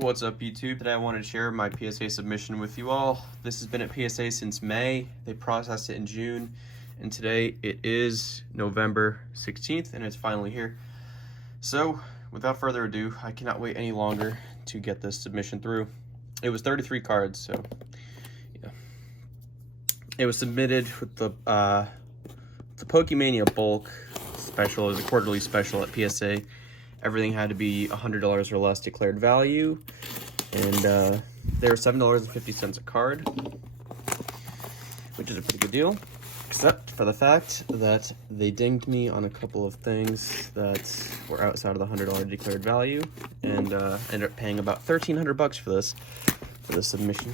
What's up, YouTube? Today I wanted to share my PSA submission with you all. This has been at PSA since May. They processed it in June, and today it is November 16th, and it's finally here. So, without further ado, I cannot wait any longer to get this submission through. It was 33 cards, so yeah. It was submitted with the Pokemania bulk special, as a quarterly special at PSA. Everything had to be $100 or less declared value, and they were $7.50 a card, which is a pretty good deal, except for the fact that they dinged me on a couple of things that were outside of the $100 declared value, and ended up paying about $1,300 for this submission.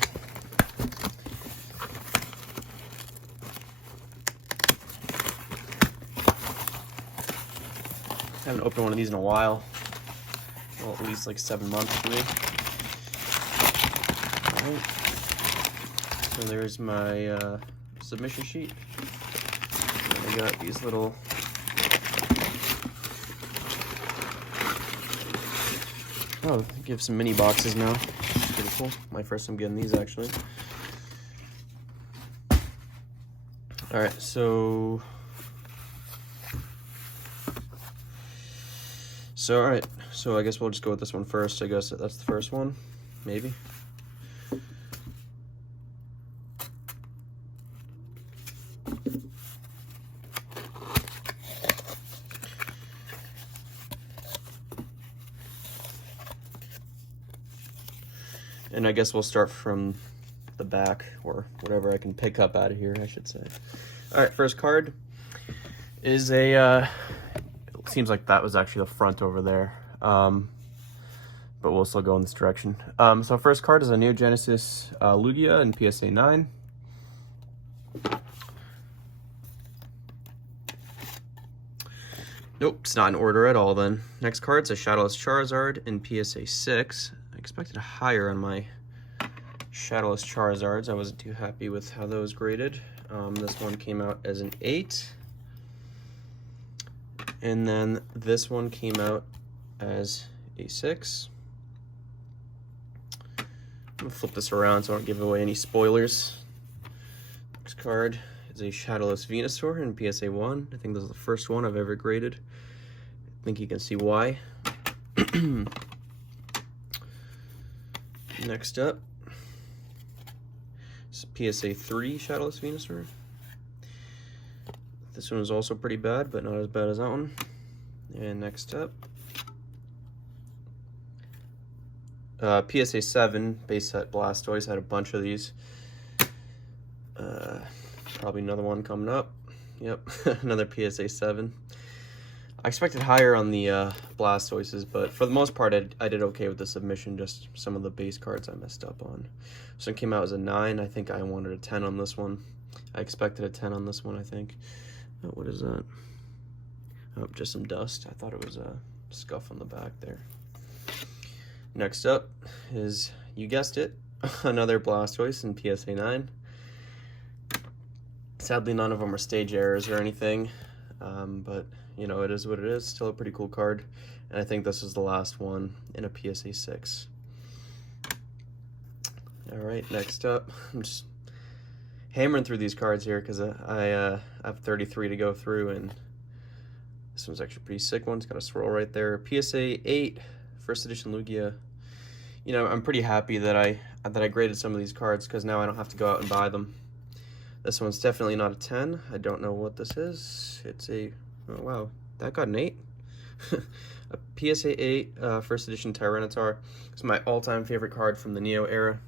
I haven't opened one of these in a while. Well, at least like 7 months for me. Alright. So there's my submission sheet. And I got these little give some mini boxes now. Pretty cool. My first time getting these, actually. Alright, so alright, so I guess we'll just go with this one first. I guess that's the first one, maybe. And I guess we'll start from the back, or whatever I can pick up out of here, I should say. Alright, first card is a seems like that was actually the front over there, but we'll still go in this direction. So first card is a Neo Genesis Lugia in PSA 9. Nope, it's not in order at all then. Next card's a Shadowless Charizard in PSA 6. I expected higher on my Shadowless Charizards. I wasn't too happy with how those graded. This one came out as an 8. And then this one came out as a 6. I'm gonna flip this around so I don't give away any spoilers. Next card is a Shadowless Venusaur in PSA 1. I think this is the first one I've ever graded. I think you can see why. Next up is PSA 3 Shadowless Venusaur. This one was also pretty bad, but not as bad as that one. And next up, PSA 7 base set Blastoise. Had a bunch of these. Probably another one coming up. Yep, another PSA 7. I expected higher on the Blastoises, but for the most part, I did okay with the submission. Just some of the base cards I messed up on. This one came out as a 9. I think I wanted a 10 on this one. I expected a 10 on this one, I think. Oh, what is that? Oh, just some dust. I thought it was a scuff on the back there. Next up is, you guessed it, another Blastoise in PSA 9. Sadly, none of them are stage errors or anything, but, you know, it is what it is. Still a pretty cool card, and I think this is the last one in a PSA 6. Alright, next up, I'm just hammering through these cards here because I have 33 to go through, and this one's actually a pretty sick one. It's got a swirl right there. PSA 8 first edition Lugia. You know, I'm pretty happy that I graded some of these cards because now I don't have to go out and buy them. This one's definitely not a 10. I don't know what this is. It's a, oh wow, that got an 8. A PSA 8 first edition Tyranitar. It's my all-time favorite card from the Neo era.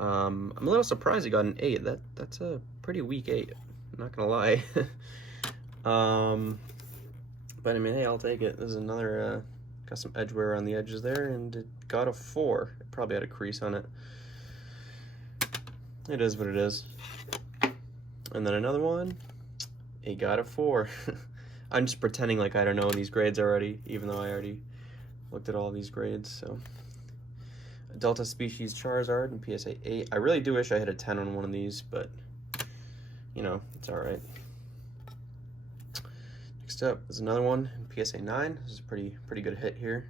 I'm a little surprised he got an 8. That's a pretty weak 8. I'm not gonna lie. But I mean, hey, I'll take it. There's another, got some edge wear on the edges there, and it got a 4. It probably had a crease on it. It is what it is. And then another one, it got a 4. I'm just pretending like I don't know these grades already, even though I already looked at all these grades, so. Delta Species Charizard in PSA 8. I really do wish I had a 10 on one of these, but, you know, it's alright. Next up is another one in PSA 9. This is a pretty good hit here.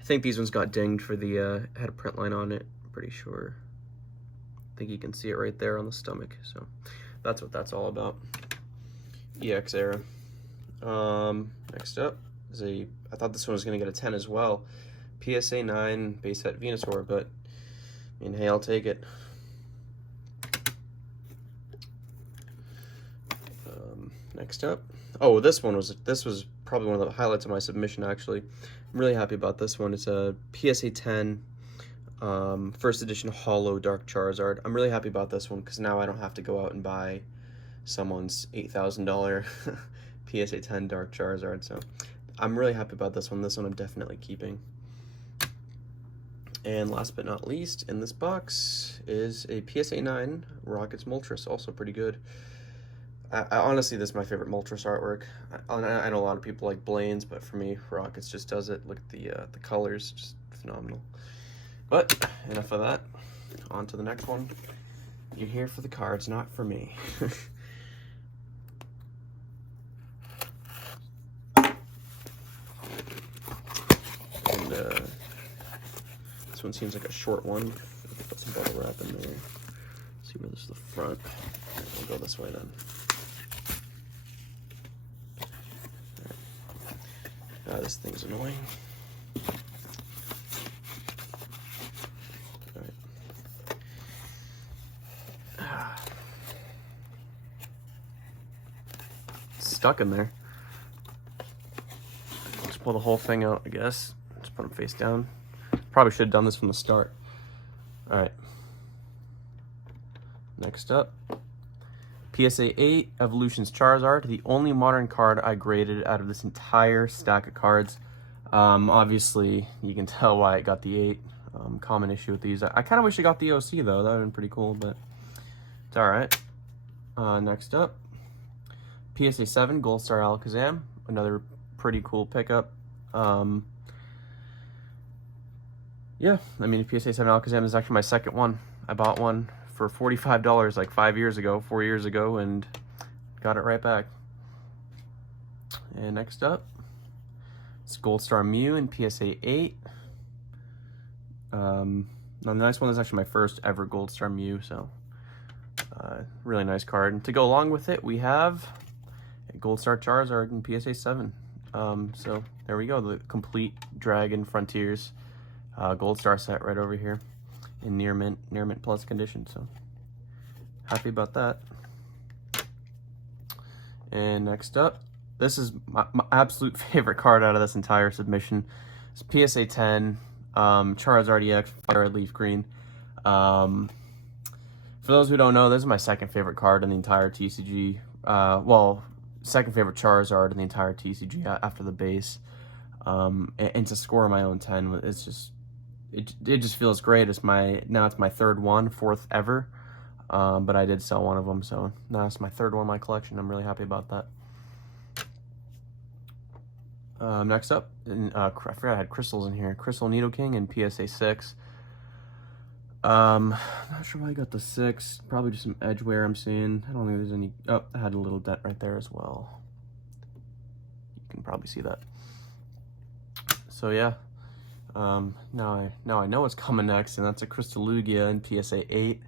I think these ones got dinged for the, had a print line on it, I'm pretty sure. I think you can see it right there on the stomach, so that's what that's all about. EX era. Next up is I thought this one was gonna get a 10 as well. PSA 9 base set Venusaur, but I mean, hey, I'll take it. Next up, oh, this was probably one of the highlights of my submission. Actually, I'm really happy about this one. It's a PSA 10 first edition Holo Dark Charizard. I'm really happy about this one because now I don't have to go out and buy someone's $8,000 PSA 10 Dark Charizard. So I'm really happy about this one. This one I'm definitely keeping. And last but not least, in this box is a PSA 9 Rockets Moltres, also pretty good. I honestly, this is my favorite Moltres artwork. I know a lot of people like Blaine's, but for me, Rockets just does it. Look at the colors, just phenomenal. But enough of that. On to the next one. You're here for the cards, not for me. And this one seems like a short one. Put some bubble wrap in there. See where this is the front. We'll go this way then. This thing's annoying. Alright. Stuck in there. Just pull the whole thing out, I guess. Just put them face down. Probably should have done this from the start. Alright. Next up, PSA 8 Evolutions Charizard, the only modern card I graded out of this entire stack of cards. Obviously, you can tell why it got the 8. Common issue with these. I kind of wish it got the OC though. That would have been pretty cool, but it's alright. Next up, PSA 7 Gold Star Alakazam, another pretty cool pickup. Yeah, I mean, PSA 7 Alakazam is actually my second one. I bought one for $45 like 4 years ago, and got it right back. And next up, it's Gold Star Mew in PSA 8. Now the nice one is actually my first ever Gold Star Mew, so really nice card. And to go along with it, we have a Gold Star Charizard in PSA 7. So there we go, the complete Dragon Frontiers Gold Star set right over here in near mint plus condition. So happy about that. And next up, this is my absolute favorite card out of this entire submission. It's PSA 10 Charizard EX Fire Red Leaf Green. For those who don't know, this is my second favorite card in the entire TCG. Well, second favorite Charizard in the entire TCG after the base. And to score my own 10, it's just it just feels great. Now it's my fourth ever. But I did sell one of them, so now it's my third one in my collection. I'm really happy about that. Next up, I forgot I had crystals in here. Crystal Nidoking in PSA 6. Not sure why I got the 6. Probably just some edge wear I'm seeing. I don't think there's any. Oh, I had a little dent right there as well. You can probably see that. So yeah. Now I know what's coming next, and that's a Crystal Lugia in PSA 8.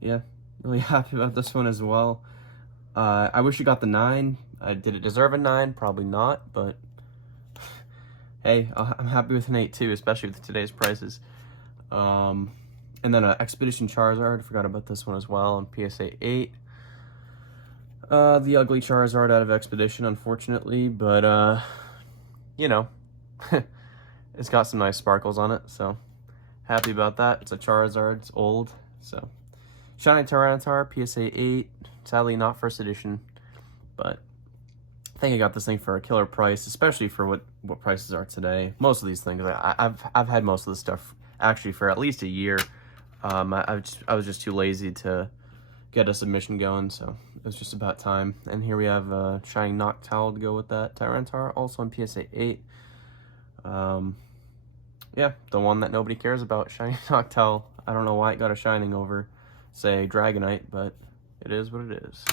Yeah, really happy about this one as well. I wish you got the 9. Did it deserve a 9? Probably not, but hey, I'm happy with an 8 too, especially with today's prices. And then an Expedition Charizard, forgot about this one as well, in PSA 8. The ugly Charizard out of Expedition, unfortunately, but you know, it's got some nice sparkles on it, so happy about that. It's a Charizard, it's old, so. Shiny Tyranitar, PSA 8, sadly not first edition, but I think I got this thing for a killer price, especially for what prices are today. Most of these things, I've had most of this stuff actually for at least a year. I was just too lazy to get a submission going, so it was just about time. And here we have a Shiny Noctowl to go with that. Tyranitar, also on PSA 8. Yeah, the one that nobody cares about, Shiny Noctowl. I don't know why it got a Shining over, say, Dragonite, but it is what it is.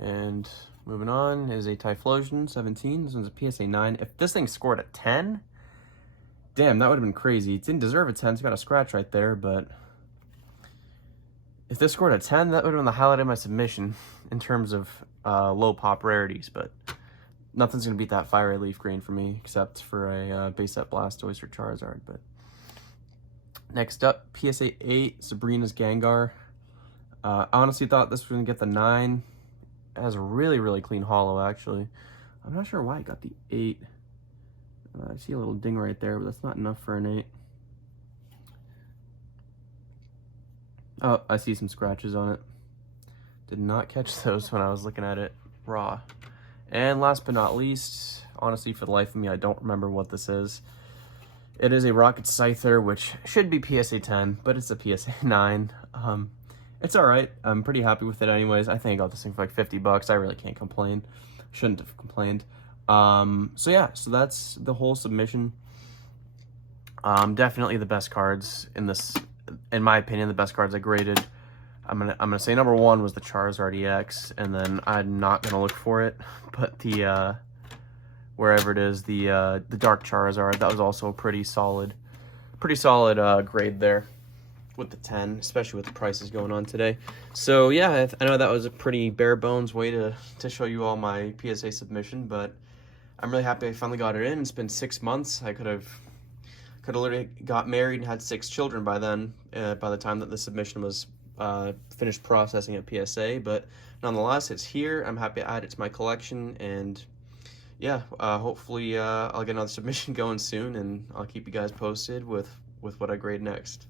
And moving on is a Typhlosion 17. This one's a PSA 9. If this thing scored a 10, damn, that would have been crazy. It didn't deserve a 10. It's got a scratch right there, but if this scored a 10, that would have been the highlight of my submission in terms of low pop rarities, but nothing's going to beat that Fire Leaf Green for me, except for a base set Blastoise or Charizard. But next up, PSA 8, Sabrina's Gengar. I honestly thought this was going to get the 9. It has a really, really clean holo, actually. I'm not sure why it got the 8. I see a little ding right there, but that's not enough for an 8. Oh, I see some scratches on it. Did not catch those when I was looking at it raw. And last but not least, honestly, for the life of me, I don't remember what this is. It is a Rocket Scyther, which should be PSA 10, but it's a PSA 9. It's alright. I'm pretty happy with it anyways. I think I got this thing for like 50 bucks. I really can't complain. Shouldn't have complained. So yeah, so that's the whole submission. Definitely the best cards in this, in my opinion, the best cards I graded. I'm gonna say number 1 was the Charizard EX, and then I'm not gonna look for it, but the wherever it is, the Dark Charizard, that was also a pretty solid grade there with the 10, especially with the prices going on today. So yeah, I know that was a pretty bare bones way to show you all my PSA submission, but I'm really happy I finally got it in. It's been 6 months. I could have literally got married and had 6 children by then, by the time that the submission was finished processing at PSA, but nonetheless, it's here. I'm happy to add it to my collection, and yeah, hopefully I'll get another submission going soon, and I'll keep you guys posted with what I grade next.